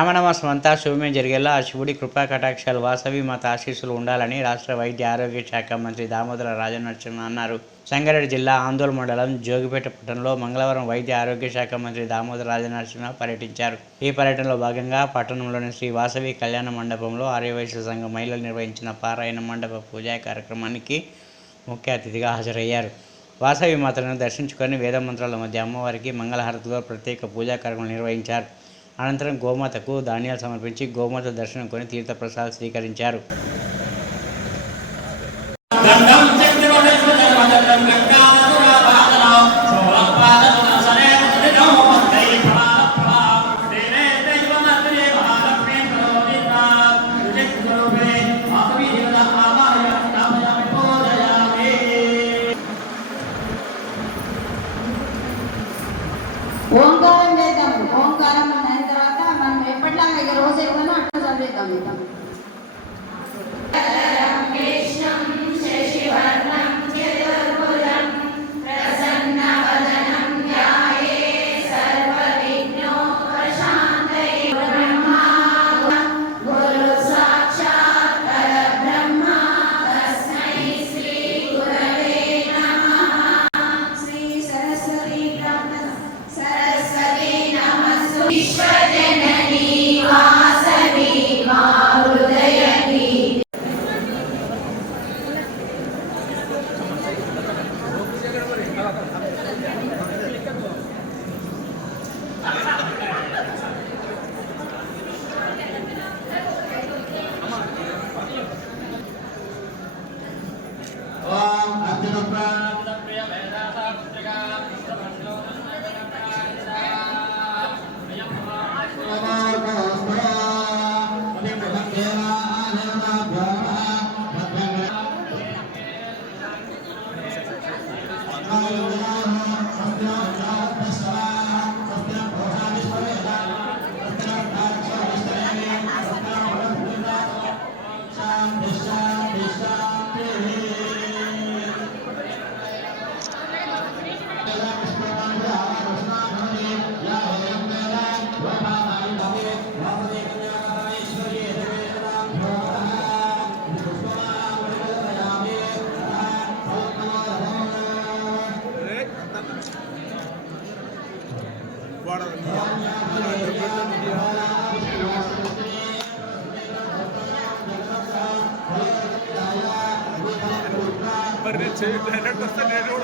శ్రావణ మాసం అంతా శుభమే జరిగేలా ఆ శివుడి కృపా కటాక్షాలు వాసవి మాత ఆశీస్సులు ఉండాలని రాష్ట్ర వైద్య ఆరోగ్య శాఖ మంత్రి దామోదర రాజనరసింహ అన్నారు. సంగారెడ్డి జిల్లా ఆందోళన మండలం జోగిపేట పట్టణంలో మంగళవారం వైద్య ఆరోగ్య శాఖ మంత్రి దామోదర రాజనరసింహ పర్యటించారు. ఈ పర్యటనలో భాగంగా పట్టణంలోని శ్రీ వాసవి కళ్యాణ మండపంలో ఆర్యవైశ్య సంఘ మహిళలు నిర్వహించిన పారాయణ మండప పూజా కార్యక్రమానికి ముఖ్య అతిథిగా హాజరయ్యారు. వాసవి మాతను దర్శించుకొని వేద మంత్రాల మధ్య అమ్మవారికి మంగళహారతిలో ప్రత్యేక పూజా కార్యక్రమం నిర్వహించారు. అనంతరం గోమాతకు ధాన్యాలు సమర్పించి గోమాత దర్శనం కొని తీర్థప్రసాదం స్వీకరించారు. ఓంకారం చేద్దాం. ఓంకారం అయిన తర్వాత మనం ఎప్పటిలాగా ఇక రోజు ఏమన్నా అట్లా చదివేద్దాం. డైరెక్ట్ వస్తే నేను